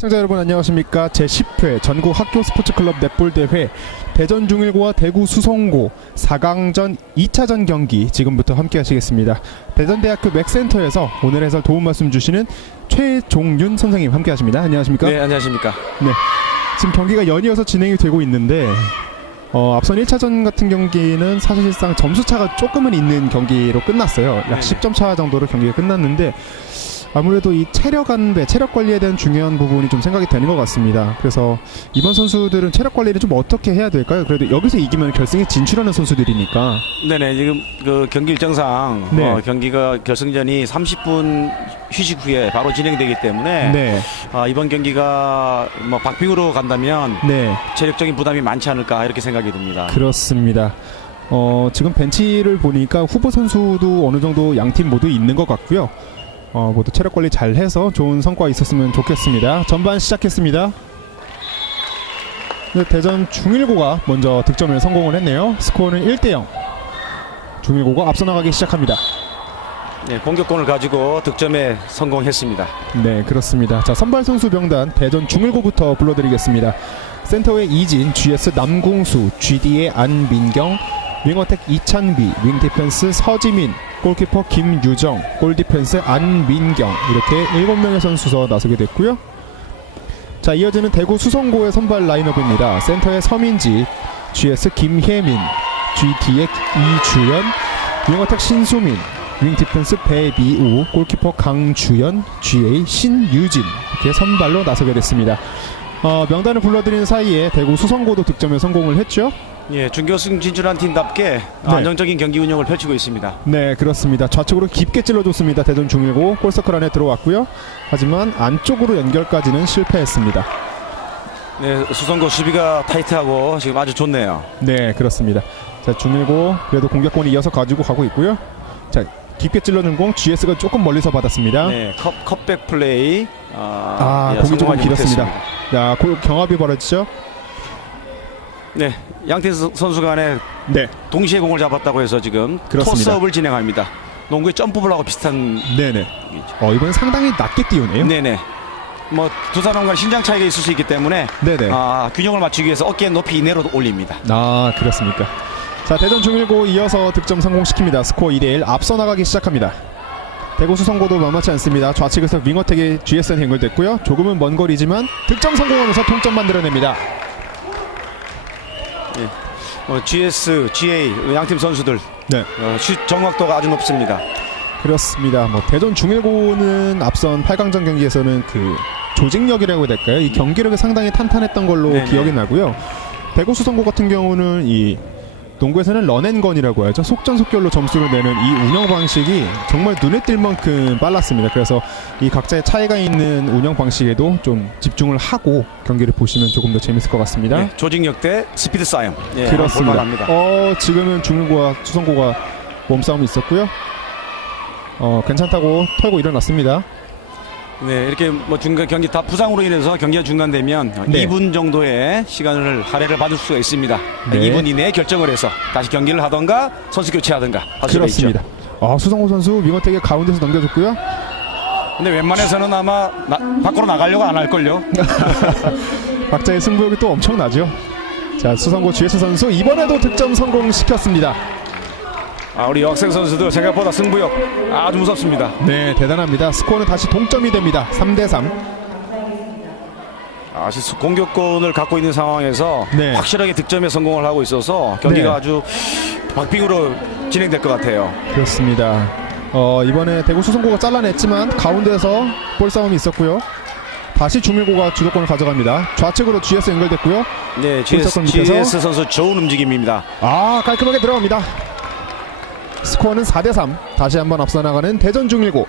시청자 여러분 안녕하십니까. 제10회 전국 학교 스포츠클럽 넷볼 대회 대전 중일고와 대구 수성고 4강전 2차전 경기 지금부터 함께 하시겠습니다. 대전대학교 맥센터에서 오늘 해설 도움 말씀 주시는 최종윤 선생님 함께 하십니다. 안녕하십니까? 네, 안녕하십니까. 네, 지금 경기가 연이어서 진행이 되고 있는데 앞선 1차전 같은 경기는 사실상 점수차가 조금은 있는 경기로 끝났어요. 약 네네. 10점 차 정도로 경기가 끝났는데 아무래도 이 체력 안배, 체력 관리에 대한 중요한 부분이 좀 생각이 되는 것 같습니다. 그래서 이번 선수들은 체력 관리를 좀 어떻게 해야 될까요? 그래도 여기서 이기면 결승에 진출하는 선수들이니까. 네네, 지금 그 경기 일정상 네. 경기가 결승전이 30분 휴식 후에 바로 진행되기 때문에 네, 이번 경기가 뭐 박빙으로 간다면 네, 체력적인 부담이 많지 않을까 이렇게 생각이 듭니다. 그렇습니다. 지금 벤치를 보니까 후보 선수도 어느 정도 양팀 모두 있는 것 같고요. 모두 체력 관리 잘 해서 좋은 성과 있었으면 좋겠습니다. 전반 시작했습니다. 네, 대전 중일고가 먼저 득점을 성공을 했네요. 스코어는 1대0. 중일고가 앞서 나가기 시작합니다. 네, 공격권을 가지고 득점에 성공했습니다. 네, 그렇습니다. 자, 선발 선수 명단 대전 중일고부터 불러드리겠습니다. 센터의 이진, GS 남궁수, GD의 안민경, 윙어택 이찬비, 윙디펜스 서지민, 골키퍼 김유정, 골디펜스 안민경, 이렇게 7명의 선수서 나서게 됐고요. 자, 이어지는 대구 수성고의 선발 라인업입니다. 센터의 서민지, GS 김혜민, GD의 이주연, 윙어택 신수민, 윙디펜스 배미우, 골키퍼 강주연, GA 신유진, 이렇게 선발로 나서게 됐습니다. 명단을 불러드리는 사이에 대구 수성고도 득점에 성공을 했죠. 예, 준결승 진출한 팀답게 네. 안정적인 경기 운영을 펼치고 있습니다. 네, 그렇습니다. 좌측으로 깊게 찔러줬습니다. 대전 중일고 골서클 안에 들어왔고요. 하지만 안쪽으로 연결까지는 실패했습니다. 네, 수성고 수비가 타이트하고 지금 아주 좋네요. 네, 그렇습니다. 자, 중일고 그래도 공격권을 이어서 가지고 가고 있고요. 자, 깊게 찔러준 공 GS가 조금 멀리서 받았습니다. 네, 컵백 플레이. 공이 조금 성공하지 길었습니다. 못했습니다. 자, 경합이 벌어지죠. 네, 양팀 선수 간에 네, 동시에 공을 잡았다고 해서 지금 그렇습니다. 토스업을 진행합니다. 농구의 점프볼하고 비슷한. 네네. 이번엔 상당히 낮게 띄우네요. 네네. 뭐 두 사람 간 신장 차이가 있을 수 있기 때문에 네네. 균형을 맞추기 위해서 어깨 높이 이내로 올립니다. 그렇습니까. 자, 대전 중일고 이어서 득점 성공시킵니다. 스코어 2대1 앞서 나가기 시작합니다. 대구 수성고도 만만치 않습니다. 좌측에서 윙어택의 GSN 연결됐고요. 조금은 먼 거리지만 득점 성공하면서 동점 만들어냅니다. GS, GA 양팀 선수들 네, 슛 정확도가 아주 높습니다. 그렇습니다. 대전 중일고는 앞선 8강전 경기에서는 그 조직력이라고 해야 될까요? 이 경기력이 상당히 탄탄했던 걸로 네네. 기억이 나고요. 대구 수성고 같은 경우는 이 농구에서는 런앤건이라고 하죠. 속전속결로 점수를 내는 이 운영 방식이 정말 눈에 띌 만큼 빨랐습니다. 그래서 이 각자의 차이가 있는 운영 방식에도 좀 집중을 하고 경기를 보시면 조금 더 재밌을 것 같습니다. 네, 조직력 대 스피드 싸움. 예, 그렇습니다. 볼만합니다. 지금은 중일고와 수성고가 몸싸움이 있었고요. 괜찮다고 털고 일어났습니다. 네, 이렇게 뭐 중간 경기 다 부상으로 인해서 경기가 중단되면 네. 2분 정도의 시간을 할애를 받을 수가 있습니다. 네. 2분 이내에 결정을 해서 다시 경기를 하던가 선수 교체하던가 할 수가 있죠. 그렇습니다. 수성고 선수 윙어택의 가운데서 넘겨줬고요. 근데 웬만해서는 아마 밖으로 나가려고 안 할걸요. 각자의 승부욕이 또 엄청나죠. 자, 수성고 GS 선수 이번에도 득점 성공시켰습니다. 우리 여학생 선수들 생각보다 승부욕 아주 무섭습니다. 네, 대단합니다. 스코어는 다시 동점이 됩니다. 3대3. 공격권을 갖고 있는 상황에서 네. 확실하게 득점에 성공을 하고 있어서 경기가 네. 아주 박빙으로 진행될 것 같아요. 그렇습니다. 이번에 대구 수성고가 잘라냈지만 가운데에서 볼싸움이 있었고요. 다시 중일고가 주도권을 가져갑니다. 좌측으로 GS 연결됐고요. 네, 골석권 밑에서. GS 선수 좋은 움직임입니다. 깔끔하게 들어갑니다. 스코어는 4대3. 다시 한번 앞서 나가는 대전 중일고.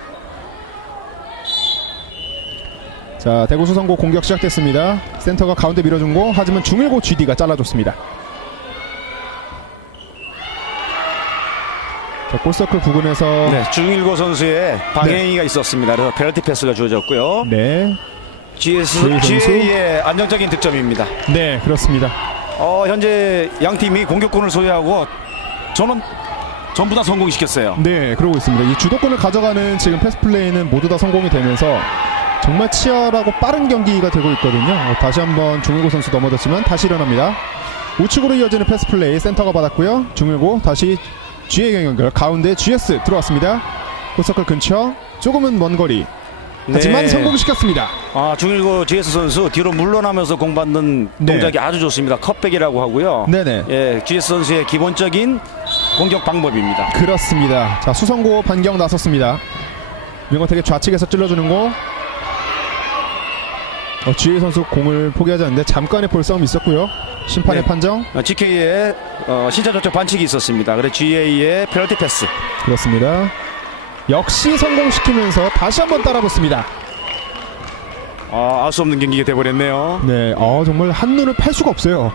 자, 대구 수성고 공격 시작됐습니다. 센터가 가운데 밀어준 공, 하지만 중일고 GD가 잘라줬습니다. 자, 골서클 부근에서 네, 중일고 선수의 방해가 있었습니다. 그래서 페널티 패스가 주어졌고요. 네, GA의 안정적인 득점입니다. 네, 그렇습니다. 현재 양 팀이 공격권을 소유하고 저는 전부 다 성공시켰어요. 네, 그러고 있습니다. 이 주도권을 가져가는 지금 패스 플레이는 모두 다 성공이 되면서 정말 치열하고 빠른 경기가 되고 있거든요. 다시 한번 중일고 선수 넘어졌지만 다시 일어납니다. 우측으로 이어지는 패스 플레이 센터가 받았고요. 중일고 다시 GA 연결 가운데 GS 들어왔습니다. 포서클 근처 조금은 먼 거리 하지만 네. 성공시켰습니다. 중일고 GS 선수 뒤로 물러나면서 공받는 네. 동작이 아주 좋습니다. 컵백이라고 하고요. 네네. 예, GS 선수의 기본적인 공격 방법입니다. 그렇습니다. 자, 수성고 반경 나섰습니다. 명호택의 좌측에서 찔러주는 공. GA 선수 공을 포기하지 않는데 잠깐의 볼싸움이 있었고요. 심판의 네. 판정. GK의 신차적적 반칙이 있었습니다. 그래 GA의 페널티 패스. 그렇습니다. 역시 성공시키면서 다시 한번 따라붙습니다. 알 수 없는 경기가 돼버렸네요. 네, 정말 한눈을 팔 수가 없어요.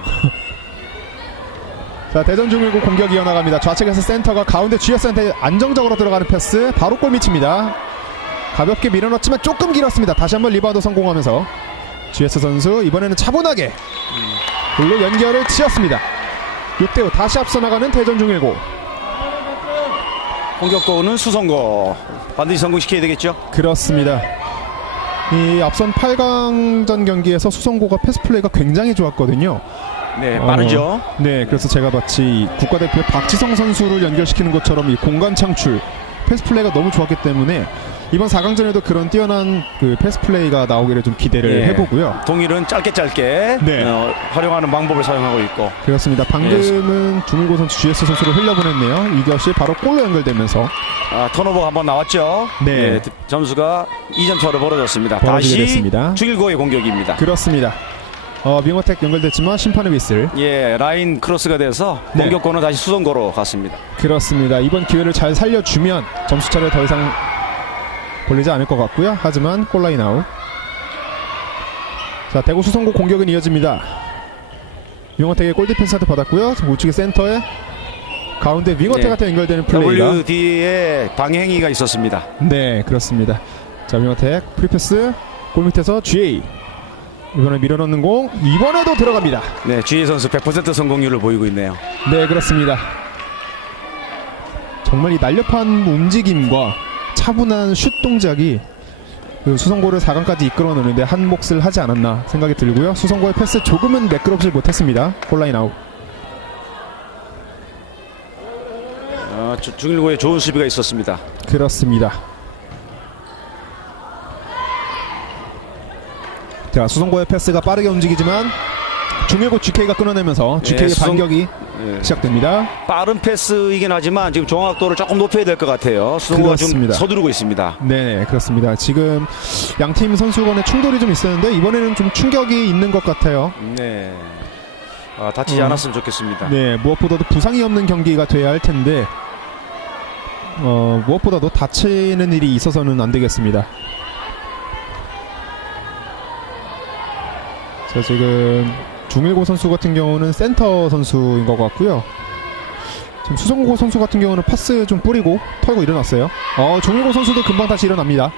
자, 대전 중일고 공격이 이어나갑니다. 좌측에서 센터가 가운데 GS한테 안정적으로 들어가는 패스 바로 골밑입니다. 가볍게 밀어넣었지만 조금 길었습니다. 다시 한번 리바우드 성공하면서 GS 선수 이번에는 차분하게 골로 연결을 지었습니다. 6대5 다시 앞서 나가는 대전 중일고. 공격권은 수성고 반드시 성공시켜야 되겠죠. 그렇습니다. 이 앞선 8강전 경기에서 수성고가 패스 플레이가 굉장히 좋았거든요. 네, 빠르죠. 네, 그래서 제가 마치 국가대표의 박지성 선수를 연결시키는 것처럼 이 공간 창출 패스 플레이가 너무 좋았기 때문에 이번 4강전에도 그런 뛰어난 그 패스 플레이가 나오기를 좀 기대를 네. 해보고요. 동일은 짧게 네. 활용하는 방법을 사용하고 있고. 그렇습니다. 방금은 중일고 선수 GS 선수를 흘려보냈네요. 이것이 바로 골로 연결되면서 턴오버가 한번 나왔죠. 네. 점수가 2점 차로 벌어졌습니다. 벌어지게 다시 됐습니다. 중일고의 공격입니다. 그렇습니다. 밍어택 연결됐지만 심판의 휘슬. 예, 라인 크로스가 돼서 네. 공격권은 다시 수성고로 갔습니다. 그렇습니다. 이번 기회를 잘 살려주면 점수차를 더 이상 벌리지 않을 것 같고요. 하지만 골라인 아웃. 자, 대구 수성고 공격은 이어집니다. 윙어택의 골디펜스한테 받았고요. 우측의 센터에 가운데 윙어택한테 연결되는 플레이가 WD의 방행위가 있었습니다. 네, 그렇습니다. 자, 윙어택 프리패스 골 밑에서 GA 이번에 밀어넣는 공 이번에도 들어갑니다. 네, GA 선수 100% 성공률을 보이고 있네요. 네, 그렇습니다. 정말 이 날렵한 움직임과 차분한 슛 동작이 그 수성고를 4강까지 이끌어내는데 한 몫을 하지 않았나 생각이 들고요. 수성고의 패스 조금은 매끄럽지 못했습니다. 골라인 아웃. 중일고에 좋은 수비가 있었습니다. 그렇습니다. 자, 수성고의 패스가 빠르게 움직이지만 중일고 GK가 끊어내면서 GK의 반격이 시작됩니다. 빠른 패스이긴 하지만 지금 정확도를 조금 높여야 될 것 같아요. 수성고가 좀 그렇습니다. 서두르고 있습니다. 네, 그렇습니다. 지금 양팀 선수 간의 충돌이 좀 있었는데 이번에는 좀 충격이 있는 것 같아요. 네, 다치지 않았으면 좋겠습니다. 네, 무엇보다도 부상이 없는 경기가 돼야 할 텐데 무엇보다도 다치는 일이 있어서는 안 되겠습니다. 자, 지금 중일고 선수 같은 경우는 센터 선수인 것 같고요. 지금 수성고 선수 같은 경우는 파스 좀 뿌리고 털고 일어났어요. 중일고 선수도 금방 다시 일어납니다.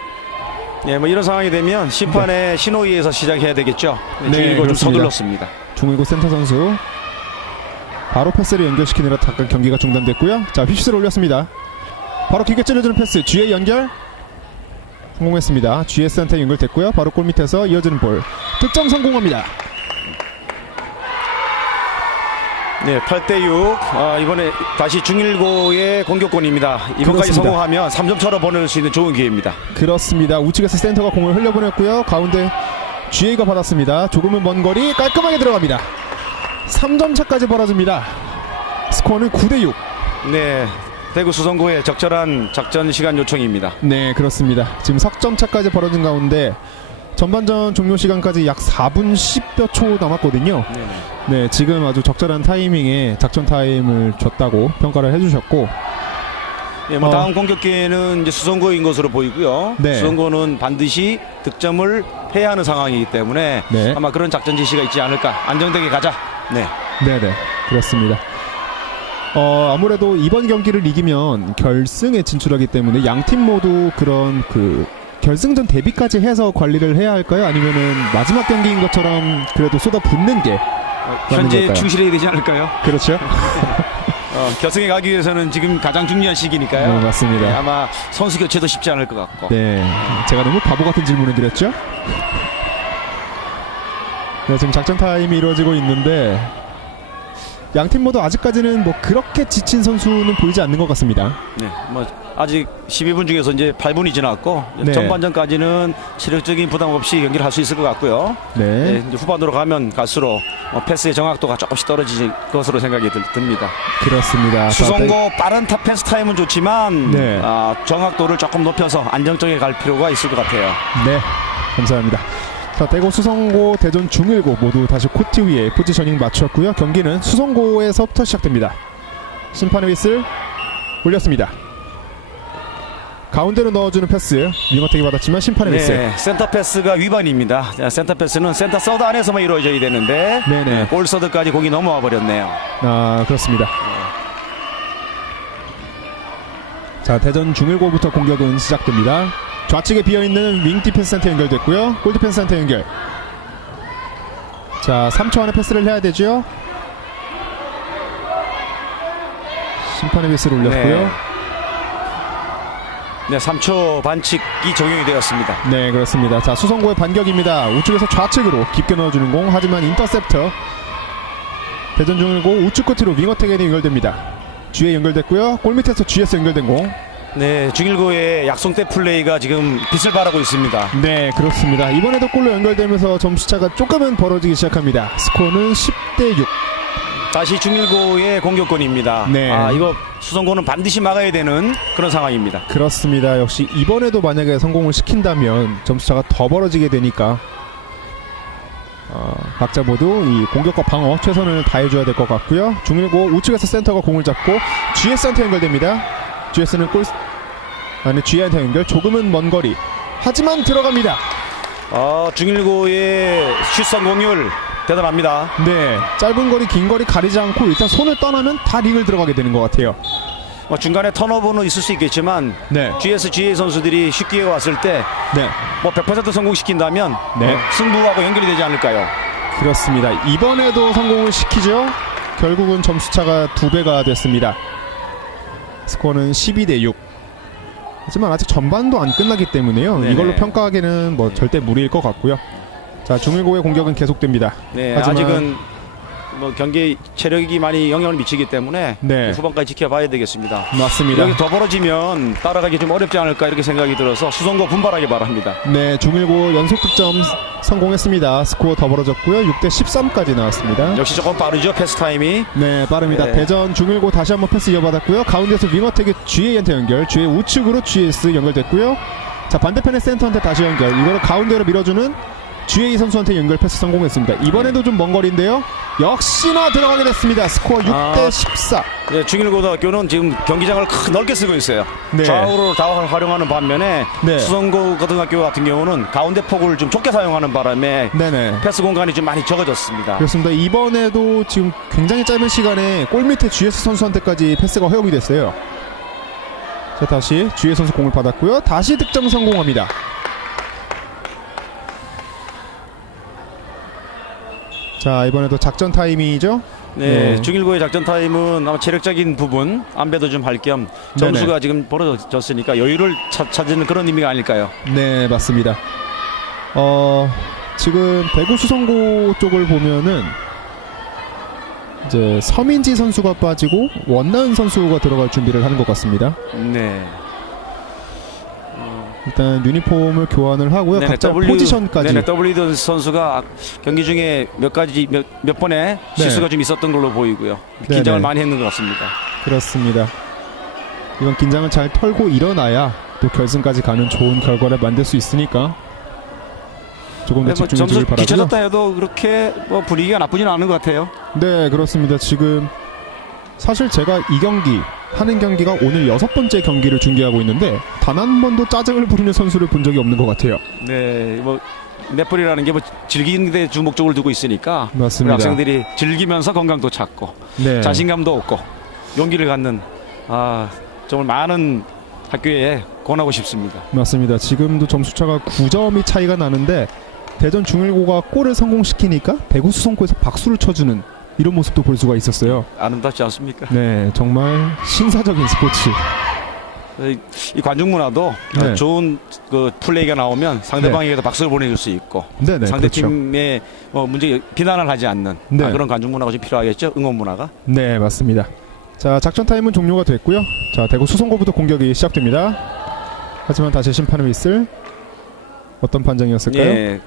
네, 뭐 이런 상황이 되면 심판의 신호위에서 시작해야 되겠죠. 네, 중일고 좀 그렇습니다. 서둘렀습니다. 중일고 센터 선수 바로 패스를 연결시키느라 잠깐 경기가 중단됐고요. 자, 휘슬을 올렸습니다. 바로 길게 찔러주는 패스 GA 연결 성공했습니다. GS한테 연결됐고요. 바로 골 밑에서 이어지는 볼 득점 성공합니다. 네, 8대6. 이번에 다시 중일고의 공격권입니다. 이번까지 그렇습니다. 성공하면 3점 차로 보낼 수 있는 좋은 기회입니다. 그렇습니다. 우측에서 센터가 공을 흘려보냈고요. 가운데 GA가 받았습니다. 조금은 먼 거리 깔끔하게 들어갑니다. 3점 차까지 벌어집니다. 스코어는 9대6. 네, 대구 수성고의 적절한 작전 시간 요청입니다. 네, 그렇습니다. 지금 석점 차까지 벌어진 가운데 전반전 종료 시간까지 약 4분 10여 초 남았거든요. 네, 지금 아주 적절한 타이밍에 작전 타임을 줬다고 평가를 해주셨고, 네, 뭐 다음 공격 기회는 이제 수성고인 것으로 보이고요. 네. 수성고는 반드시 득점을 해야 하는 상황이기 때문에 네. 아마 그런 작전 지시가 있지 않을까. 안정되게 가자. 네, 네네, 그렇습니다. 아무래도 이번 경기를 이기면 결승에 진출하기 때문에 양팀 모두 그런 그 결승전 대비까지 해서 관리를 해야 할까요? 아니면은 마지막 경기인 것처럼 그래도 쏟아붓는 게 현재 걸까요? 충실해야 되지 않을까요? 그렇죠. 결승에 가기 위해서는 지금 가장 중요한 시기니까요. 네, 맞습니다. 네, 아마 선수 교체도 쉽지 않을 것 같고. 네, 제가 너무 바보 같은 질문을 드렸죠? 네, 지금 작전 타임이 이루어지고 있는데 양 팀 모두 아직까지는 뭐 그렇게 지친 선수는 보이지 않는 것 같습니다. 네, 뭐 아직 12분 중에서 이제 8분이 지났고 네. 전반전까지는 체력적인 부담 없이 경기를 할 수 있을 것 같고요. 네, 네, 이제 후반으로 가면 갈수록 패스의 정확도가 조금씩 떨어질 것으로 생각이 듭니다. 그렇습니다. 수성고 빠른 패스 타임은 좋지만 네. 정확도를 조금 높여서 안정적에 갈 필요가 있을 것 같아요. 네, 감사합니다. 자, 대구 수성고, 대전 중일고 모두 다시 코트 위에 포지셔닝 맞췄고요. 경기는 수성고에서부터 시작됩니다. 심판의 휘슬 올렸습니다. 가운데로 넣어주는 패스 윙어택이 받았지만 심판의 휘슬. 네, 센터 패스가 위반입니다. 자, 센터 패스는 센터 서드 안에서만 이루어져야 되는데 네네. 골 서드까지 공이 넘어와 버렸네요. 아, 그렇습니다. 자, 대전 중일고부터 공격은 시작됩니다. 좌측에 비어있는 윙 디펜스 센터 연결됐고요. 골 디펜스 센터 연결. 자, 3초 안에 패스를 해야 되죠. 심판의 휘슬 올렸고요. 네, 3초 반칙이 적용이 되었습니다. 네, 그렇습니다. 자, 수성고의 반격입니다. 우측에서 좌측으로 깊게 넣어주는 공. 하지만 인터셉터. 대전 중일고 우측 코트로 윙어택에 연결됩니다. G에 연결됐고요. 골 밑에서 G에서 연결된 공. 네, 중일고의 약속대 플레이가 지금 빛을 발하고 있습니다. 네, 그렇습니다. 이번에도 골로 연결되면서 점수차가 조금은 벌어지기 시작합니다. 스코어는 10대 6. 다시 중일고의 공격권입니다. 네. 이거 수성고는 반드시 막아야 되는 그런 상황입니다. 그렇습니다. 역시 이번에도 만약에 성공을 시킨다면 점수차가 더 벌어지게 되니까 각자 모두 이 공격과 방어 최선을 다해줘야 될 것 같고요. 중일고 우측에서 센터가 공을 잡고 GS 센터 연결됩니다. GS는 G한테 연결. 조금은 먼 거리. 하지만 들어갑니다. 중일고의 슛 성공률 대단합니다. 네, 짧은 거리 긴 거리 가리지 않고 일단 손을 떠나면 다 링을 들어가게 되는 것 같아요. 중간에 턴오버는 있을 수 있겠지만 네, GA 선수들이 쉽게 왔을 때 네, 100% 성공시킨다면 네. 승부하고 연결이 되지 않을까요? 그렇습니다. 이번에도 성공을 시키죠. 결국은 점수차가 2배가 됐습니다. 스코어는 12대 6. 하지만 아직 전반도 안 끝나기 때문에요. 네네. 이걸로 평가하기는 뭐 절대 무리일 것 같고요. 자, 중일고의 공격은 계속됩니다. 네, 하지만 아직은 뭐 경기 체력이 많이 영향을 미치기 때문에 네. 후반까지 지켜봐야 되겠습니다. 맞습니다. 여기 더 벌어지면 따라가기 좀 어렵지 않을까 이렇게 생각이 들어서 수성고 분발하기 바랍니다. 네, 중일고 연속 득점 성공했습니다. 스코어 더 벌어졌고요. 6대 13까지 나왔습니다. 역시 조금 빠르죠, 패스 타임이. 네, 빠릅니다. 네. 대전 중일고 다시 한번 패스 이어받았고요. 가운데서 윙어택의 GA한테 연결. GA 우측으로 GS 연결됐고요. 자, 반대편의 센터한테 다시 연결. 이거를 가운데로 밀어주는 GA 선수한테 연결 패스 성공했습니다. 이번에도 좀 먼 거리인데요. 역시나 들어가게 됐습니다. 스코어 6대 14. 네, 중일고등학교는 지금 경기장을 넓게 쓰고 있어요. 네. 좌우로 다 활용하는 반면에 네. 수성고 고등학교 같은 경우는 가운데 폭을 좀 좁게 사용하는 바람에 네네. 패스 공간이 좀 많이 적어졌습니다. 그렇습니다. 이번에도 지금 굉장히 짧은 시간에 골 밑에 GS 선수한테까지 패스가 허용이 됐어요. 자, 다시 GS 선수 공을 받았고요. 다시 득점 성공합니다. 자, 이번에도 작전 타임이죠. 네, 네. 중일고의 작전 타임은 아마 체력적인 부분 안배도 좀 할 겸 점수가 네네. 지금 벌어졌으니까 여유를 찾는 그런 의미가 아닐까요? 네, 맞습니다. 지금 대구 수성고 쪽을 보면은 이제 서민지 선수가 빠지고 원나은 선수가 들어갈 준비를 하는 것 같습니다. 네. 일단 유니폼을 교환을 하고요. 각자 포지션까지. 네네, W 선수가 경기 중에 몇 번의 네. 실수가 좀 있었던 걸로 보이고요. 네네. 긴장을 많이 했는 것 같습니다. 그렇습니다. 이건 긴장을 잘 털고 일어나야 또 결승까지 가는 좋은 결과를 만들 수 있으니까 조금 더 집중해 주길 바라고요. 뒤쳐졌다 해도 그렇게 분위기가 나쁘지는 않은 것 같아요. 네, 그렇습니다. 지금 사실 제가 이 경기 하는 경기가 오늘 6번째 경기를 중계하고 있는데 단 한 번도 짜증을 부리는 선수를 본 적이 없는 것 같아요. 네, 넷볼이라는 게 즐기는 데 주 목적을 두고 있으니까 우리 맞습니다. 학생들이 즐기면서 건강도 찾고 네. 자신감도 얻고 용기를 갖는 정말 많은 학교에 권하고 싶습니다. 맞습니다. 지금도 점수차가 9점이 차이가 나는데 대전 중일고가 골을 성공시키니까 대구 수성고에서 박수를 쳐주는 이런 모습도 볼 수가 있었어요. 아름답지 않습니까? 네, 정말 신사적인 스포츠. 이 관중 문화도 네. 좋은 그 플레이가 나오면 상대방에게도 박수를 보내줄 수 있고 네네, 상대 그렇죠. 팀의 문제 비난을 하지 않는 네. 그런 관중 문화가 좀 필요하겠죠. 응원 문화가. 네, 맞습니다. 자, 작전 타임은 종료가 됐고요. 자, 대구 수성고부터 공격이 시작됩니다. 하지만 다시 심판의 휘슬. 어떤 판정이었을까요? 예,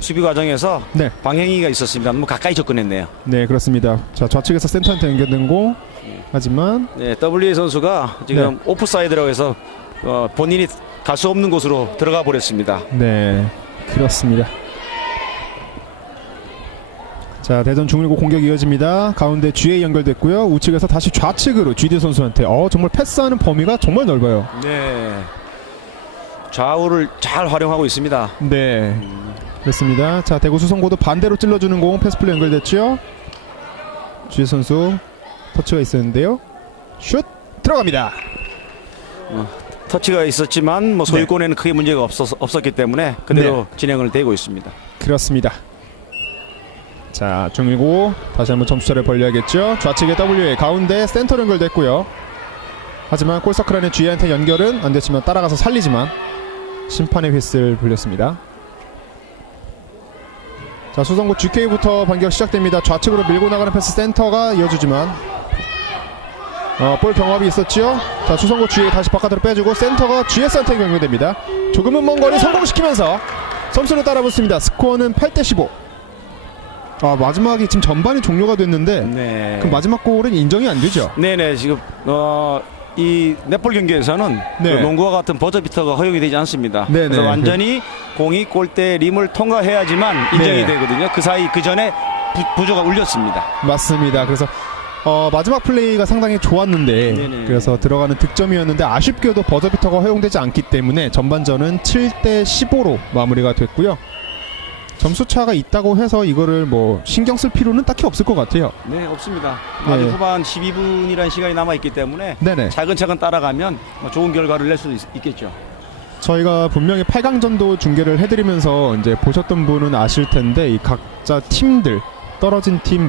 수비 과정에서 네. 방향이가 있었습니다. 너무 가까이 접근했네요. 네, 그렇습니다. 자, 좌측에서 센터한테 연결된 공. 하지만 네, WA 선수가 지금 오프사이드라고 해서 본인이 갈 수 없는 곳으로 들어가 버렸습니다. 네, 그렇습니다. 자, 대전 중일고 공격이 이어집니다. 가운데 GA 연결됐고요. 우측에서 다시 좌측으로 GD 선수한테 정말 패스하는 범위가 정말 넓어요. 네, 좌우를 잘 활용하고 있습니다. 네, 그렇습니다. 자, 대구 수성고도 반대로 찔러주는 공 패스플레이 연결됐죠. GD 선수 터치가 있었는데요. 슛 들어갑니다. 터치가 있었지만 소유권에는 크게 문제가 없었기 때문에 그대로 진행을 되고 있습니다. 그렇습니다. 자, 중일고 다시 한번 점수차를 벌려야겠죠. 좌측에 WA 가운데 센터 연결됐고요. 하지만 골서클 안에 GA한테 연결은 안 됐지만 따라가서 살리지만 심판의 휘슬 불렸습니다. 자, 수성고 GK부터 반격 시작됩니다. 좌측으로 밀고 나가는 패스 센터가 이어주지만 볼 경합이 있었지요. 자, 수성고 GA 다시 바깥으로 빼주고 센터가 GS한테 연결됩니다. 조금은 먼 거리 성공시키면서 점수를 따라붙습니다. 스코어는 8대15. 마지막이 지금 전반이 종료가 됐는데 네. 그럼 마지막 골은 인정이 안 되죠? 네네, 지금 이 넷볼 경기에서는 네. 그 농구와 같은 버저비터가 허용이 되지 않습니다. 네네. 그래서 완전히 공이 골대 림을 통과해야지만 인정이 네. 되거든요. 그 사이 그 전에 부조가 울렸습니다. 맞습니다. 그래서 마지막 플레이가 상당히 좋았는데 네네. 그래서 들어가는 득점이었는데 아쉽게도 버저비터가 허용되지 않기 때문에 전반전은 7대15로 마무리가 됐고요. 점수 차가 있다고 해서 이거를 신경 쓸 필요는 딱히 없을 것 같아요. 네, 없습니다. 네. 아직 후반 12분이라는 시간이 남아있기 때문에 네네. 차근차근 따라가면 좋은 결과를 낼 수 있겠죠. 저희가 분명히 8강전도 중계를 해드리면서 이제 보셨던 분은 아실 텐데 이 각자 팀들 떨어진 팀,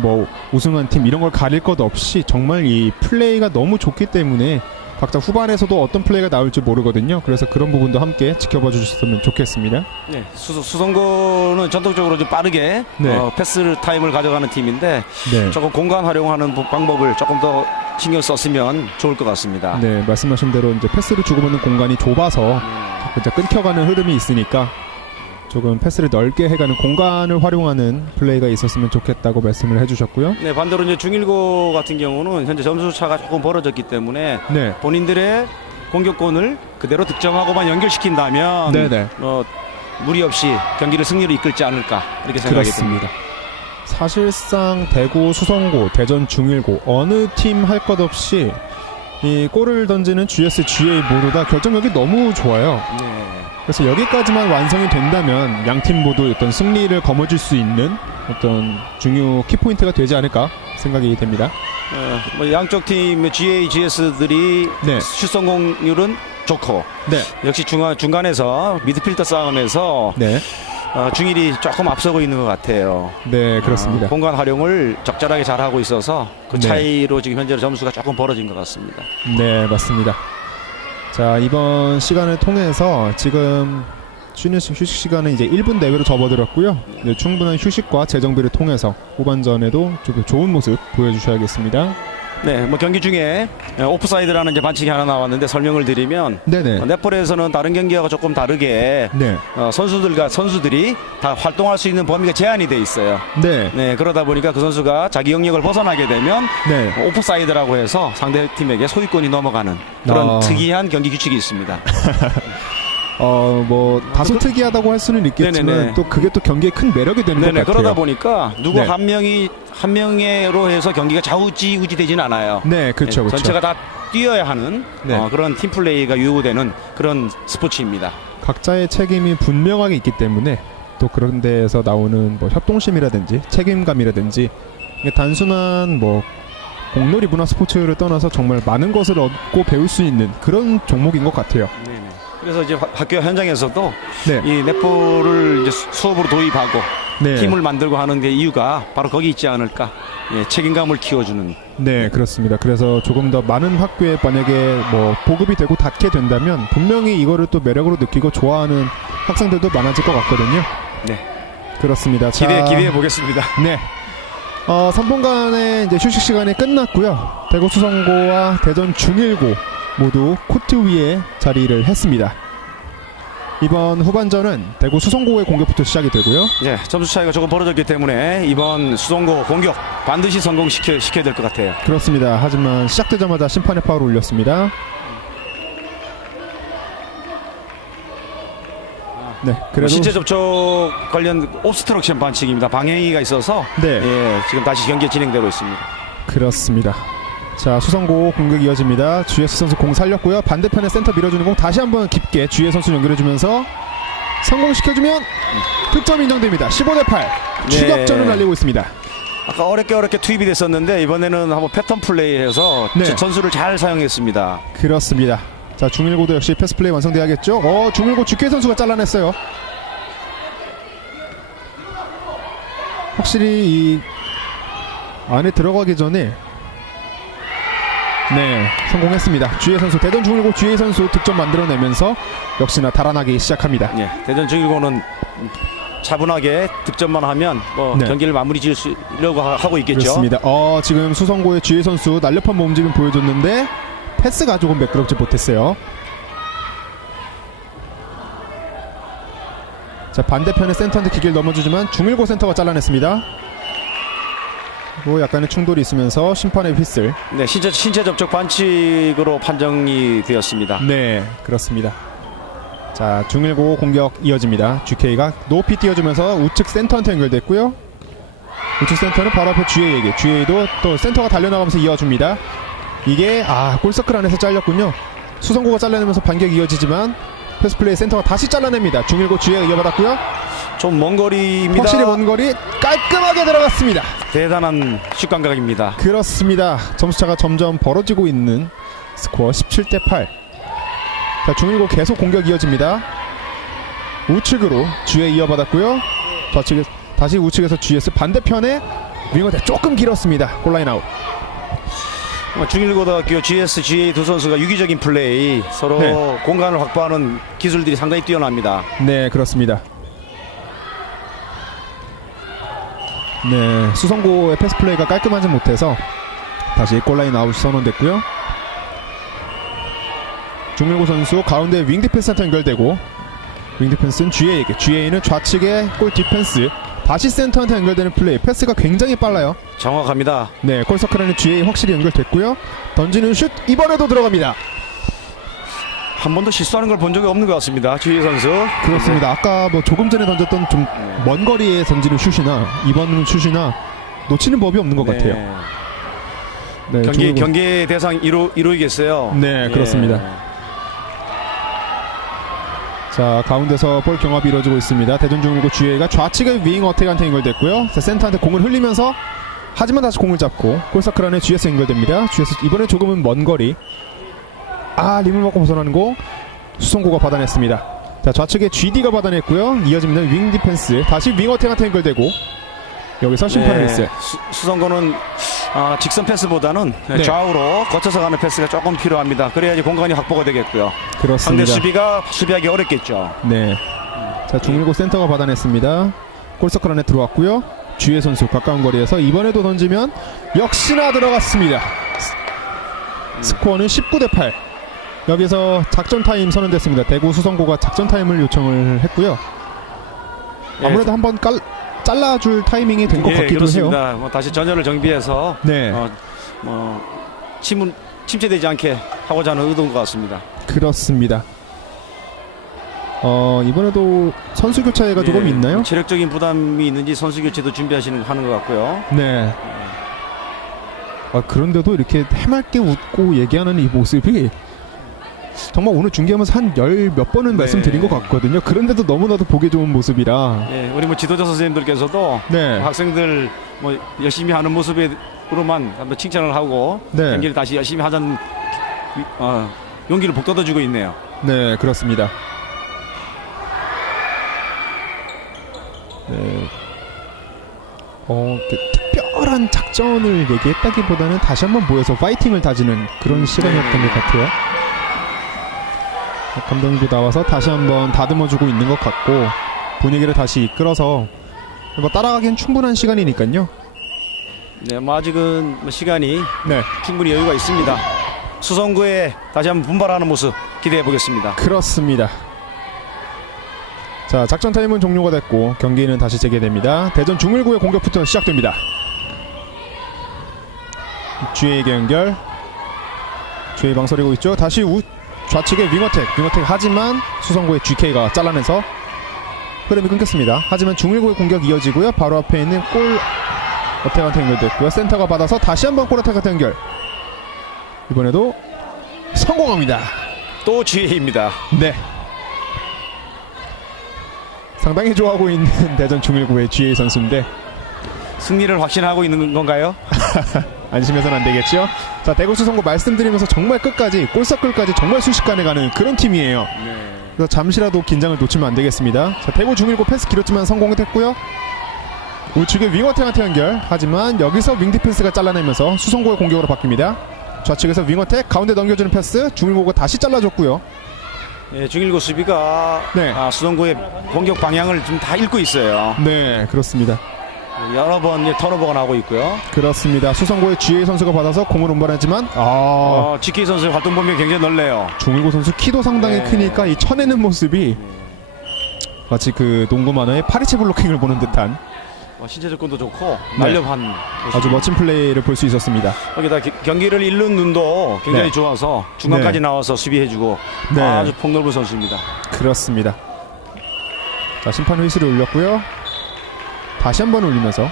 우승한 팀 이런 걸 가릴 것 없이 정말 이 플레이가 너무 좋기 때문에 각자 후반에서도 어떤 플레이가 나올지 모르거든요. 그래서 그런 부분도 함께 지켜봐 주셨으면 좋겠습니다. 네, 수성고는 전통적으로 좀 빠르게 네. 패스 타임을 가져가는 팀인데 네. 조금 공간 활용하는 방법을 조금 더 신경 썼으면 좋을 것 같습니다. 네, 말씀하신 대로 이제 패스를 주고받는 공간이 좁아서 이제 끊겨가는 흐름이 있으니까 조금 패스를 넓게 해가는 공간을 활용하는 플레이가 있었으면 좋겠다고 말씀을 해주셨고요. 네, 반대로 이제 중일고 같은 경우는 현재 점수 차가 조금 벌어졌기 때문에 네, 본인들의 공격권을 그대로 득점하고만 연결시킨다면 네네. 무리 없이 경기를 승리로 이끌지 않을까 이렇게 생각이 듭니다. 사실상 대구, 수성고, 대전, 중일고 어느 팀 할 것 없이 이 골을 던지는 GS, GA 모두 다 결정력이 너무 좋아요. 네. 그래서 여기까지만 완성이 된다면 양 팀 모두 어떤 승리를 거머쥘 수 있는 어떤 중요 키포인트가 되지 않을까 생각이 됩니다. 양쪽 팀의 GA, GS들이 네. 슛 성공률은 좋고 네, 역시 중간에서 미드필더 싸움에서 네, 중일이 조금 앞서고 있는 것 같아요. 네, 그렇습니다. 공간 활용을 적절하게 잘하고 있어서 그 네. 차이로 지금 현재 점수가 조금 벌어진 것 같습니다. 네, 맞습니다. 자, 이번 시간을 통해서 지금 휴식 시간은 이제 1분 내외로 접어들었고요. 네, 충분한 휴식과 재정비를 통해서 후반전에도 좀 좋은 모습 보여주셔야겠습니다. 네, 경기 중에 오프사이드라는 이제 반칙이 하나 나왔는데 설명을 드리면 네네. 넷볼에서는 다른 경기하고 조금 다르게 네, 선수들이 다 활동할 수 있는 범위가 제한이 돼 있어요. 네, 네, 그러다 보니까 그 선수가 자기 영역을 벗어나게 되면 네. 오프사이드라고 해서 상대 팀에게 소유권이 넘어가는 그런 특이한 경기 규칙이 있습니다. 다소 특이하다고 할 수는 있겠지만 네네네. 또 그게 또 경기의 큰 매력이 되는 것 네네, 같아요. 그러다 보니까 누구 네. 한 명으로 해서 경기가 좌우지우지 되지는 않아요. 네, 그렇죠, 네, 그렇죠. 전체가 다 뛰어야 하는 네. 그런 팀 플레이가 요구되는 그런 스포츠입니다. 각자의 책임이 분명하게 있기 때문에 또 그런 데에서 나오는 협동심이라든지 책임감이라든지 이게 단순한 공놀이 문화 스포츠를 떠나서 정말 많은 것을 얻고 배울 수 있는 그런 종목인 것 같아요. 그래서 이제 학교 현장에서도 네, 이 넷볼을 이제 수업으로 도입하고 네. 팀을 만들고 하는 데 이유가 바로 거기 있지 않을까. 예, 책임감을 키워주는. 네, 그렇습니다. 그래서 조금 더 많은 학교에 만약에 뭐 보급이 되고 닿게 된다면 분명히 이거를 또 매력으로 느끼고 좋아하는 학생들도 많아질 것 같거든요. 네. 그렇습니다. 기대해 보겠습니다. 네. 3분간의 이제 휴식 시간이 끝났고요. 대구 수성고와 대전 중일고 모두 코트 위에 자리를 했습니다. 이번 후반전은 대구 수성고의 공격부터 시작이 되고요. 예, 점수 차이가 조금 벌어졌기 때문에 이번 수성고 공격 반드시 성공시켜야 될 것 같아요. 그렇습니다. 하지만 시작되자마자 심판의 파울을 올렸습니다. 네, 그래도 신체 접촉 관련 옵스트럭션 반칙입니다. 방해가 있어서 네. 예, 지금 다시 경기 진행되고 있습니다. 그렇습니다. 자, 수성고 공격 이어집니다. GS 선수 공 살렸고요. 반대편에 센터 밀어주는 공 다시 한번 깊게 GS 선수 연결해주면서 성공시켜주면 득점 인정됩니다. 15대8 추격전을 날리고 있습니다. 아까 어렵게 투입이 됐었는데 이번에는 한번 패턴 플레이해서 네. 전술을 잘 사용했습니다. 그렇습니다. 자, 중일고도 역시 패스 플레이 완성돼야겠죠. 중일고 GK 선수가 잘라냈어요. 확실히 이 안에 들어가기 전에 네, 성공했습니다. GA 선수, 대전 중일고 GA 선수 득점 만들어내면서 역시나 달아나기 시작합니다. 예, 대전 중일고는 차분하게 득점만 하면 뭐 네. 경기를 마무리 지으려고 하고 있겠죠. 그렇습니다. 지금 수성고의 GA 선수 날렵한 몸집을 보여줬는데 패스가 조금 매끄럽지 못했어요. 자, 반대편의 센터한테 기계를 넘어주지만 중일고 센터가 잘라냈습니다. 약간의 충돌이 있으면서 심판의 휘슬. 네, 신체 접촉 반칙으로 판정이 되었습니다. 네, 그렇습니다. 자, 중일고 공격 이어집니다. GK가 높이 띄워주면서 우측 센터한테 연결됐고요. 우측 센터는 바로 앞에 GA에게, GA도 또 센터가 달려나가면서 이어줍니다. 이게 골서클 안에서 잘렸군요. 수성고가 잘라내면서 반격이 이어지지만 패스플레이 센터가 다시 잘라냅니다. 중일고 GA가 이어받았고요. 좀 먼 거리입니다. 확실히 먼 거리 깔끔하게 들어갔습니다. 대단한 슛감각입니다. 그렇습니다. 점수차가 점점 벌어지고 있는 스코어 17대8. 자, 중일고 계속 공격 이어집니다. 우측으로 GA 이어받았고요. 좌측에 다시 우측에서 GS 반대편에 윙어대 조금 길었습니다. 골라인 아웃. 중일고등학교 GS, GA 두 선수가 유기적인 플레이, 서로 네. 공간을 확보하는 기술들이 상당히 뛰어납니다. 네, 그렇습니다. 네, 수성고의 패스 플레이가 깔끔하지 못해서 다시 골라인 아웃이 선언됐고요. 중일고 선수 가운데 윙 디펜스 센터 연결되고 윙 디펜스는 GA에게, GA는 좌측에 골 디펜스 다시 센터한테 연결되는 플레이. 패스가 굉장히 빨라요. 정확합니다. 네, 골서클 안에 GA 확실히 연결됐고요. 던지는 슛 이번에도 들어갑니다. 한 번도 실수하는 걸 본 적이 없는 것 같습니다. GA 선수. 그렇습니다. 아까 뭐 조금 전에 던졌던 좀 먼 거리에 던지는 슛이나 이번 슛이나 놓치는 법이 없는 것 네. 같아요. 네, 경기 대상 이루이겠어요. 네, 예. 그렇습니다. 자, 가운데서 볼 경합이 이루어지고 있습니다. 대전 중일고 GA가 좌측의 윙 어택한테 연결됐고요. 자, 센터한테 공을 흘리면서 하지만 다시 공을 잡고 골서클 안에 GS 연결됩니다. GS 이번에 조금은 먼 거리. 림을 맞고 벗어나는 거 수성고가 받아냈습니다. 자, 좌측에 GD가 받아냈고요. 이어집니다. 윙 디펜스 다시 윙 어택한테 연결되고 여기서 심판을 했어요. 수성고는 직선 패스보다는 네. 좌우로 거쳐서 가는 패스가 조금 필요합니다. 그래야지 공간이 확보가 되겠고요. 상대 그렇습니다. 수비가 수비하기 어렵겠죠. 네. 자, 중일고 센터가 받아냈습니다. 골서클 안에 들어왔고요. 주혜 선수 가까운 거리에서 이번에도 던지면 역시나 들어갔습니다. 스코어는 19대8. 여기서 작전 타임 선언됐습니다. 대구 수성고가 작전 타임을 요청을 했고요. 아무래도 한번 잘라줄 타이밍이 된 것 같기도 그렇습니다. 해요. 뭐 다시 전열을 정비해서 네, 침체되지 않게 하고자 하는 의도인 것 같습니다. 그렇습니다. 이번에도 선수 교체가 조금 있나요? 체력적인 부담이 있는지 선수 교체도 하는 것 같고요. 네. 그런데도 이렇게 해맑게 웃고 얘기하는 이 모습이 정말 오늘 중계하면서 한 열 몇 번은 말씀드린 것 같거든요. 그런데도 너무나도 보기 좋은 모습이라. 예, 우리 지도자 선생님들께서도 네. 학생들 열심히 하는 모습으로만 한번 칭찬을 하고 네. 경기를 다시 열심히 하자는 용기를 북돋아주고 있네요. 네, 그렇습니다. 네. 특별한 작전을 얘기했다기보다는 다시 한번 모여서 파이팅을 다지는 그런 시간이었던 것 같아요. 감독님도 나와서 다시 한번 다듬어주고 있는 것 같고 분위기를 다시 이끌어서 뭐 따라가기엔 충분한 시간이니까요. 네, 뭐 아직은 뭐 시간이 네, 충분히 여유가 있습니다. 수성구에 다시 한번 분발하는 모습 기대해 보겠습니다. 그렇습니다. 자, 작전 타임은 종료가 됐고 경기는 다시 재개됩니다. 대전 중일고의 공격부터 시작됩니다. GA에게 연결. GA 망설이고 있죠. 다시 좌측의 윙어택 하지만 수성고의 GK가 잘라내서 흐름이 끊겼습니다. 하지만 중일고의 공격 이어지고요. 바로 앞에 있는 골 어택한테 연결됐고요. 센터가 받아서 다시 한번 골 어택한테 연결. 이번에도 성공합니다. 또 GA입니다. 네. 상당히 좋아하고 있는 대전 중일고의 GA 선수인데 승리를 확신하고 있는 건가요? 안심해서는 안 되겠죠. 자, 대구 수성고 말씀드리면서 정말 끝까지 골서클까지 정말 순식간에 가는 그런 팀이에요. 네. 그래서 잠시라도 긴장을 놓치면 안 되겠습니다. 자, 대구 중일고 패스 길었지만 성공했고요. 우측에 윙어택한테 연결. 하지만 여기서 윙 디펜스가 잘라내면서 수성고의 공격으로 바뀝니다. 좌측에서 윙어택 가운데 넘겨주는 패스. 중일고가 다시 잘라줬고요. 네, 중일고 수비가 네. 수성구의 공격 방향을 좀 다 읽고 있어요. 네, 그렇습니다. 여러 번 턴오버가 나오고 있고요. 그렇습니다. 수성고의 GA 선수가 받아서 공을 운반하지만 GK 선수의 활동 범위가 굉장히 넓네요. 중일고 선수 키도 상당히 네. 크니까 이 쳐내는 모습이 마치 그 농구 만화의 파리채 블로킹을 보는 듯한 신체 조건도 좋고 네. 날렵한 아주 멋진 플레이를 볼 수 있었습니다. 거기다 경기를 읽는 눈도 굉장히 네. 좋아서 중간까지 네. 나와서 수비해주고 네. 아주 폭넓은 선수입니다. 그렇습니다. 자, 심판 휘슬을 올렸고요. 다시 한번 올리면서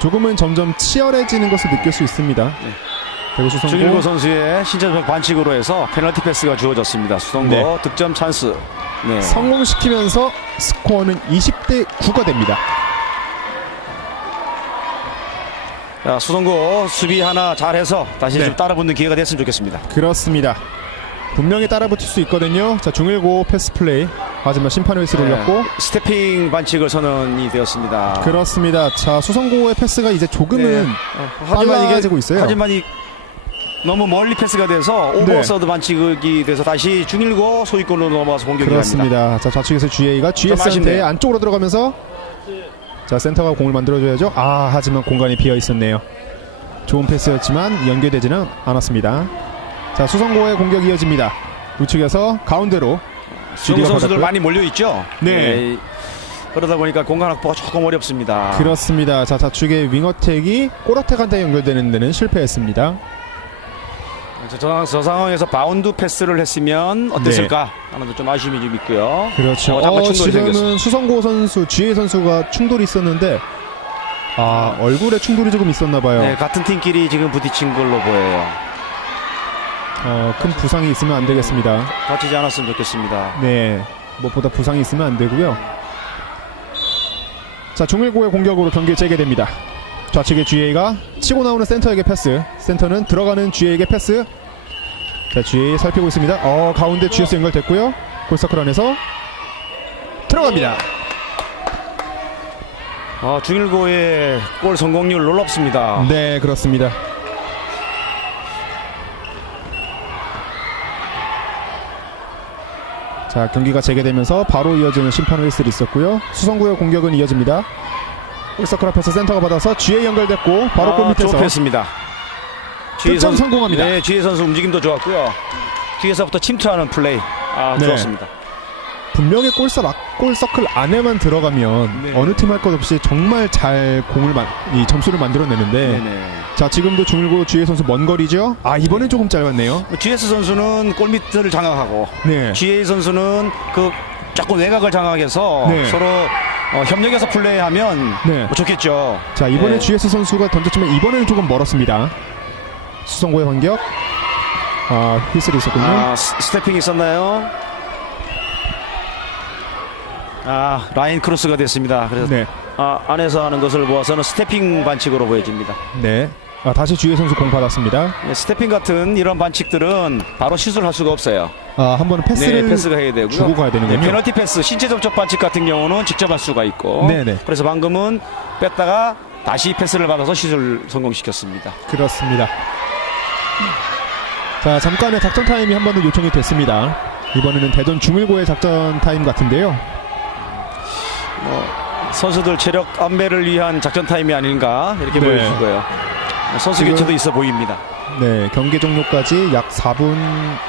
조금은 점점 치열해지는 것을 느낄 수 있습니다. 대구 수성고 중일고 선수의 신체적 반칙으로 해서 페널티 패스가 주어졌습니다. 수성고 네. 득점 찬스. 네. 성공시키면서 스코어는 20대 9가 됩니다. 자, 수성고 수비 하나 잘해서 다시 네. 좀 따라붙는 기회가 됐으면 좋겠습니다. 그렇습니다. 분명히 따라붙을 수 있거든요. 자, 중일고 패스 플레이. 하지만 심판 휘슬을 올렸고 스태핑 반칙을 선언이 되었습니다. 그렇습니다. 자, 수성고의 패스가 이제 조금은 하지만 빨라지고 있어요. 하지만 너무 멀리 패스가 돼서 오버서드 반칙이 돼서 다시 중일고 소유권으로 넘어가서 공격이 갑니다. 그렇습니다. 자, 좌측에서 GA가 GS한테 안쪽으로 들어가면서 자, 센터가 공을 만들어줘야죠. 하지만 공간이 비어 있었네요. 좋은 패스였지만 연결되지는 않았습니다. 자, 수성고의 공격이 이어집니다. 우측에서 가운데로 수성고 선수들 많이 몰려 있죠. 네. 그러다 보니까 공간 확보가 조금 어렵습니다. 그렇습니다. 자, 좌측의 윙어택이 골어택한테 연결되는 데는 실패했습니다. 저 상황에서 바운드 패스를 했으면 어땠을까 하는 좀 아쉬움이 좀 있고요. 그렇죠. 잠깐 충돌이 지금은 생겼어요. 수성고 선수, GA 선수가 충돌이 있었는데 얼굴에 충돌이 조금 있었나 봐요. 네, 같은 팀끼리 지금 부딪힌 걸로 보여요. 큰 부상이 있으면 안 되겠습니다. 다치지 않았으면 좋겠습니다. 네, 무엇보다 부상이 있으면 안 되고요. 자, 중일고의 공격으로 경기 재개됩니다. 좌측의 GA가 치고 나오는 센터에게 패스. 센터는 들어가는 GA에게 패스. 자, GA 살피고 있습니다. 가운데 GS 연결됐고요. 골서클 안에서 들어갑니다. 중일고의 골 성공률 놀랍습니다. 네, 그렇습니다. 자, 경기가 재개되면서 바로 이어지는 심판 휘슬이 있었고요. 수성구의 공격은 이어집니다. 골서클 앞에서 센터가 받아서 GA 연결됐고 바로 골 밑에서 좁혔습니다. 득점 성공합니다. 네, GA 선수 움직임도 좋았고요. 뒤에서부터 침투하는 플레이 네. 좋았습니다. 분명히 골서클 안에만 들어가면 네. 어느 팀 할 것 없이 정말 잘 이 점수를 만들어내는데 네네. 자, 지금도 중일고 GA 선수 먼 거리죠. 지번엔 조금 짧았네요. GS 선수는 골밑을 장악하고 네. GA 선수는 그 자꾸 외곽을 장악해서 네. 서로 협력해서 플레이하면 네. 좋겠죠. 자, 이번에 네. GS 선수가 던졌지만 이번에는 조금 멀었습니다. 수성고의 반격. 휘슬이 있었군요. 스태핑이 있었나요? 라인 크로스가 됐습니다. 그래서 네. 안에서 하는 것을 보아서는 스태핑 반칙으로 보여집니다. 네. 다시 GA 선수 공 받았습니다. 네, 스태핑 같은 이런 반칙들은 바로 시술할 수가 없어요. 한 번은 패스를 패스가 해야 되고요. 주고 가야 되는군요. 네, 페널티 패스, 신체 접촉 반칙 같은 경우는 직접 할 수가 있고. 네네. 그래서 방금은 뺐다가 다시 패스를 받아서 슛을 성공시켰습니다. 그렇습니다. 자, 잠깐의 작전 타임이 한 번 더 요청이 됐습니다. 이번에는 대전 중일고의 작전 타임 같은데요. 선수들 체력 안배를 위한 작전 타임이 아닌가 이렇게 네. 보여주고요. 선수 지금- 교체도 있어 보입니다. 네, 경기 종료까지 약 4분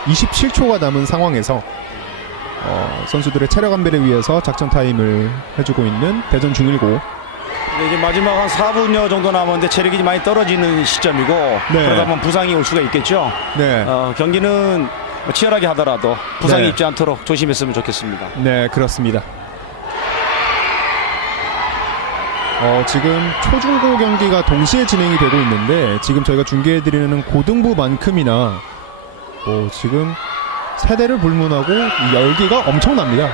27초가 남은 상황에서 선수들의 체력 안배를 위해서 작전 타임을 해주고 있는 대전 중일고. 근데 이제 마지막 한 4분여 정도 남았는데 체력이 많이 떨어지는 시점이고 그러다 보면 부상이 올 수가 있겠죠. 네, 경기는 치열하게 하더라도 부상이 네. 있지 않도록 조심했으면 좋겠습니다. 네, 그렇습니다. 지금 초중고 경기가 동시에 진행이 되고 있는데 지금 저희가 중계해드리는 고등부만큼이나 지금 세대를 불문하고 이 열기가 엄청납니다.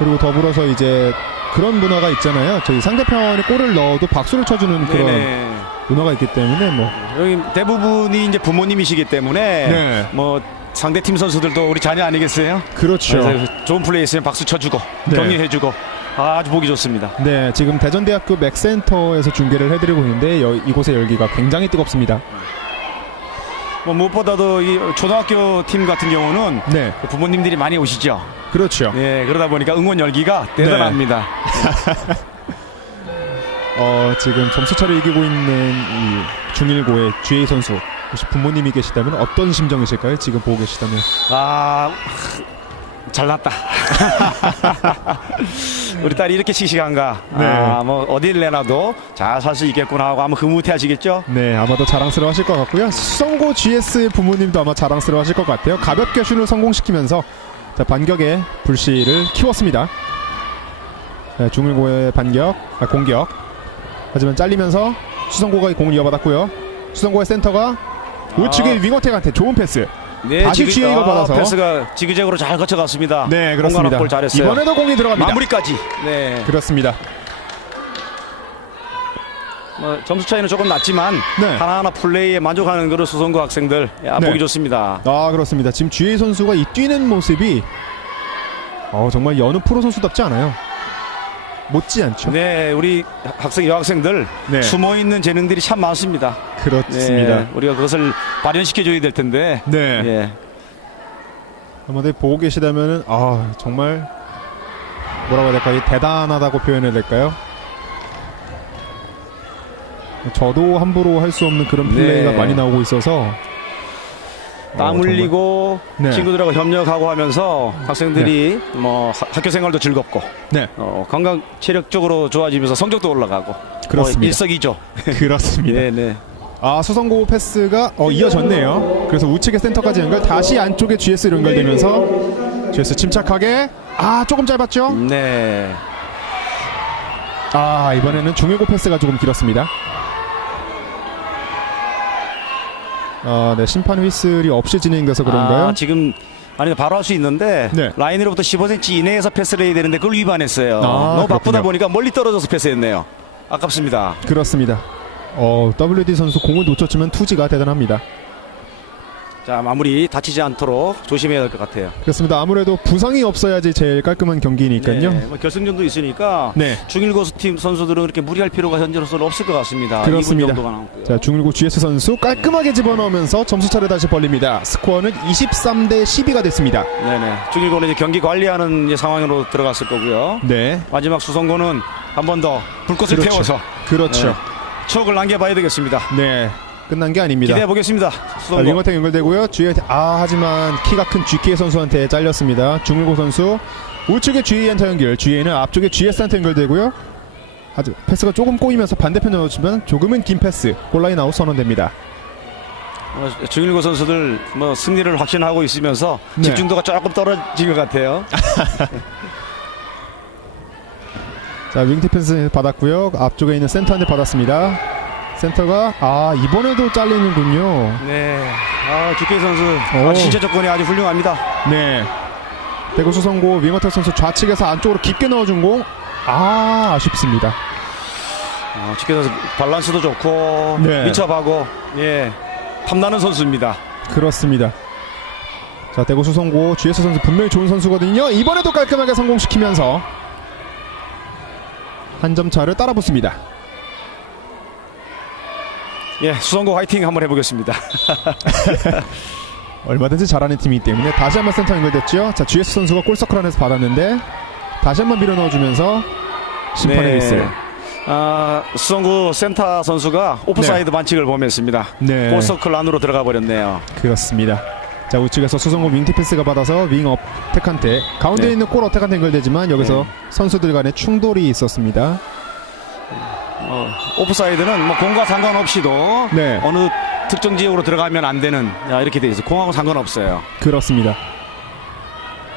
그리고 더불어서 이제 그런 문화가 있잖아요. 저희 상대편이 골을 넣어도 박수를 쳐주는 그런 네네. 문화가 있기 때문에 여기 대부분이 이제 부모님이시기 때문에 네. 상대 팀 선수들도 우리 자녀 아니겠어요? 그렇죠. 그래서 좋은 플레이 있으면 박수 쳐주고 네. 격려해주고 아주 보기 좋습니다. 네, 지금 대전대학교 맥센터에서 중계를 해드리고 있는데 이곳의 열기가 굉장히 뜨겁습니다. 무엇보다도 이 초등학교 팀 같은 경우는 네, 부모님들이 많이 오시죠. 그렇죠. 예, 그러다 보니까 응원 열기가 대단합니다. 지금 점수차를 이기고 있는 이 중일고의 GA 선수, 혹시 부모님이 계시다면 어떤 심정이실까요? 지금 보고 계시다면. 잘났다. 우리 딸이 이렇게 씩씩한가. 네. 어딜 내놔도 잘 살 수 있겠구나 하고 아마 흐뭇해하시겠죠. 네, 아마도 자랑스러워하실 것 같고요. 수성고 GS 부모님도 아마 자랑스러워하실 것 같아요. 가볍게 슛을 성공시키면서 반격의 불씨를 키웠습니다. 네, 중일고의 공격. 하지만 잘리면서 수성고가 공을 이어받았고요. 수성고의 센터가 우측의 윙어택한테 좋은 패스. 네, 다시 GA가 받아서 패스가 지그재그로 잘 거쳐갔습니다. 네, 그렇습니다. 공간 확보를 잘했어요. 이번에도 공이 들어갑니다. 마무리까지. 네. 그렇습니다. 점수 차이는 조금 났지만 네. 하나하나 플레이에 만족하는 그런 수성고 학생들 네. 보기 좋습니다. 그렇습니다. 지금 GA 선수가 이 뛰는 모습이 정말 여느 프로 선수답지 않아요. 못지않죠. 네, 우리 여학생들 네. 숨어있는 재능들이 참 많습니다. 그렇습니다. 네, 우리가 그것을 발현시켜줘야 될 텐데. 네. 예. 한번 보고 계시다면은 정말 뭐라고 해야 될까요? 대단하다고 표현해야 될까요? 저도 함부로 할 수 없는 그런 플레이가 네. 많이 나오고 있어서 땀 흘리고 네. 친구들하고 협력하고 하면서 학생들이 학교 생활도 즐겁고 네, 건강 체력적으로 좋아지면서 성적도 올라가고 그렇습니다. 일석이조. 그렇습니다. 네. 수성고 패스가 이어졌네요. 그래서 우측의 센터까지 연결, 다시 안쪽에 GS로 연결되면서 GS 침착하게 조금 짧았죠? 네. 이번에는 중일고 패스가 조금 길었습니다. 네, 심판 휘슬이 없이 진행돼서 그런가요? 지금 바로 할 수 있는데 네. 라인으로부터 15cm 이내에서 패스를 해야 되는데 그걸 위반했어요. 너무 바쁘다 그렇군요. 보니까 멀리 떨어져서 패스했네요. 아깝습니다. 그렇습니다. WD 선수 공을 놓쳤지만 투지가 대단합니다. 자, 마무리 다치지 않도록 조심해야 될 것 같아요. 그렇습니다. 아무래도 부상이 없어야지 제일 깔끔한 경기니까요. 네, 결승전도 있으니까 네. 중일고 팀 선수들은 그렇게 무리할 필요가 현재로서는 없을 것 같습니다. 그렇습니다. 2분 정도가 남았고요. 자, 중일고 GS 선수 깔끔하게 집어넣으면서 점수차를 다시 벌립니다. 스코어는 23대 12가 됐습니다. 네네. 중일고는 이제 경기 관리하는 이제 상황으로 들어갔을 거고요. 네, 마지막 수성고는 한 번 더 불꽃을 그렇죠. 태워서 그렇죠. 추억을 남겨봐야 되겠습니다. 네, 끝난 게 아닙니다. 기대해 보겠습니다. 수성고. 윙어택 연결되고요. 하지만 키가 큰 GK 선수한테 잘렸습니다. 중일고 선수 우측에 GA한테 연결, GA는 앞쪽에 GS한테 연결되고요. 패스가 조금 꼬이면서 반대편 넣었지만 조금은 긴 패스, 골라인 아웃 선언됩니다. 중일고 선수들 승리를 확신하고 있으면서 네. 집중도가 조금 떨어진 것 같아요. 자, 윙 디펜스 받았고요. 앞쪽에 있는 센터한테 받았습니다. 센터가 이번에도 잘리는군요. 네. GK 선수 오. 신체 조건이 아주 훌륭합니다. 네, 대구 수성고 윙어택 선수 좌측에서 안쪽으로 깊게 넣어준 공. 아쉽습니다. GK 선수 밸런스도 좋고 네. 민첩하고 탐나는 선수입니다. 그렇습니다. 자, 대구 수성고 GS 선수 분명히 좋은 선수거든요. 이번에도 깔끔하게 성공시키면서 한 점 차를 따라붙습니다. 예, 수성고 화이팅 한번 해보겠습니다. 얼마든지 잘하는 팀이기 때문에 다시 한번 센터 연결됐죠. 자, GS 선수가 골서클 안에서 받았는데 다시 한번 밀어 넣어주면서 심판의 휘슬. 수성구 센터 선수가 오프사이드 반칙을 범했습니다. 네. 골서클 안으로 들어가 버렸네요. 그렇습니다. 자, 우측에서 수성고 윙 디펜스가 받아서 윙 어택한테 가운데 네. 있는 골 어택한테 연결되지만 여기서 네. 선수들 간의 충돌이 있었습니다. 오프사이드는 뭐 공과 상관없이도 네. 어느 특정 지역으로 들어가면 안 되는 이렇게 돼 있어요. 공하고 상관없어요. 그렇습니다.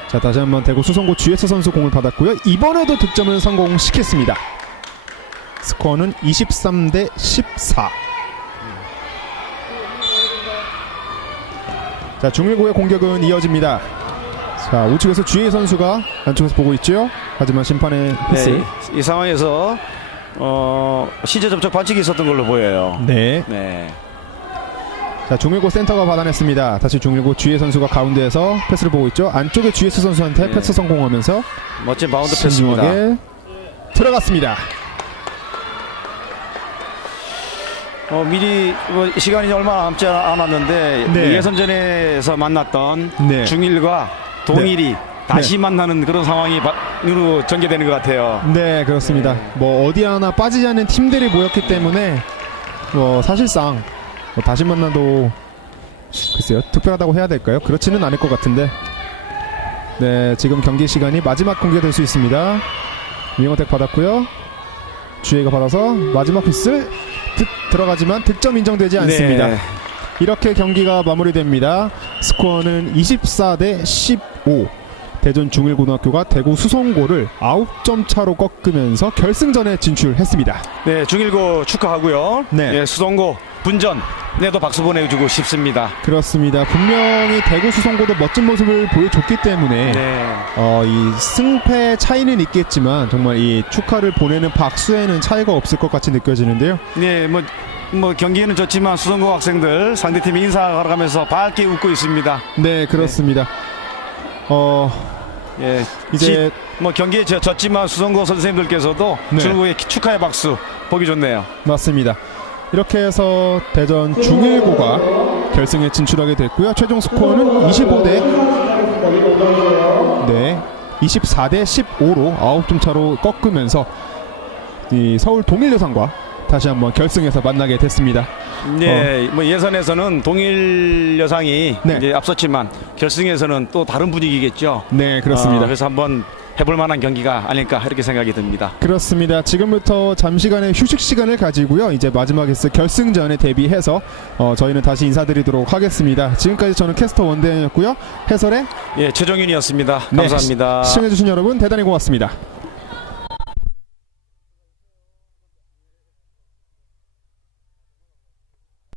자, 다시 한번 대구 수성고 GS 선수 공을 받았고요. 이번에도 득점을 성공시켰습니다. 스코어는 23대 14. 자, 중일고의 공격은 이어집니다. 자, 우측에서 GA 선수가 안쪽에서 보고 있죠. 하지만 심판의 휘슬. 네, 이 상황에서 시제 접촉 반칙이 있었던 걸로 보여요. 네. 네. 자, 중일고 센터가 받아냈습니다. 다시 중일고 GA 선수가 가운데에서 패스를 보고 있죠. 안쪽에 GS 선수한테 네. 패스 성공하면서 멋진 바운드 패스입니다. 신중하게 들어갔습니다. 미리 시간이 얼마 남지 않았는데 네. 예선전에서 만났던 네. 중일과 동일이 다시 만나는 그런 상황이 으로 전개되는 것 같아요. 네, 그렇습니다. 네. 뭐 어디 하나 빠지지 않는 팀들이 모였기 때문에 뭐 사실상 뭐 다시 만나도 글쎄요, 특별하다고 해야 될까요? 그렇지는 않을 것 같은데. 네, 지금 경기 시간이 마지막 공개될 수 있습니다. 윙어택 받았고요. 주혜가 받아서 마지막 휘슬 들어가지만 득점 인정되지 않습니다. 네. 이렇게 경기가 마무리됩니다. 스코어는 24대 15. 대전 중일고등학교가 대구 수성고를 9점 차로 꺾으면서 결승전에 진출했습니다. 네, 중일고 축하하고요. 네. 예, 수성고 분전에도 박수 보내주고 싶습니다. 그렇습니다. 분명히 대구 수성고도 멋진 모습을 보여줬기 때문에 네. 이 승패 차이는 있겠지만 정말 이 축하를 보내는 박수에는 차이가 없을 것 같이 느껴지는데요. 네, 뭐 경기에는 졌지만 수성고 학생들 상대팀이 인사하면서 밝게 웃고 있습니다. 네, 그렇습니다. 예, 이제 뭐 경기에 졌지만 수성고 선생님들께서도 네. 중국의 축하의 박수 보기 좋네요. 맞습니다. 이렇게 해서 대전 중일고가 결승에 진출하게 됐고요. 최종 스코어는 24대 15로 9점 차로 꺾으면서 이 서울 동일여상과 다시 한번 결승에서 만나게 됐습니다. 네, 뭐 예선에서는 동일 여상이 네. 이제 앞섰지만 결승에서는 또 다른 분위기겠죠. 네, 그렇습니다. 그래서 한번 해볼 만한 경기가 아닐까 이렇게 생각이 듭니다. 그렇습니다. 지금부터 잠시간의 휴식 시간을 가지고요. 이제 마지막에 있을 결승전에 대비해서 저희는 다시 인사드리도록 하겠습니다. 지금까지 저는 캐스터 원대현이었고요. 해설의 예, 최종윤이었습니다. 감사합니다. 시청해주신 여러분 대단히 고맙습니다.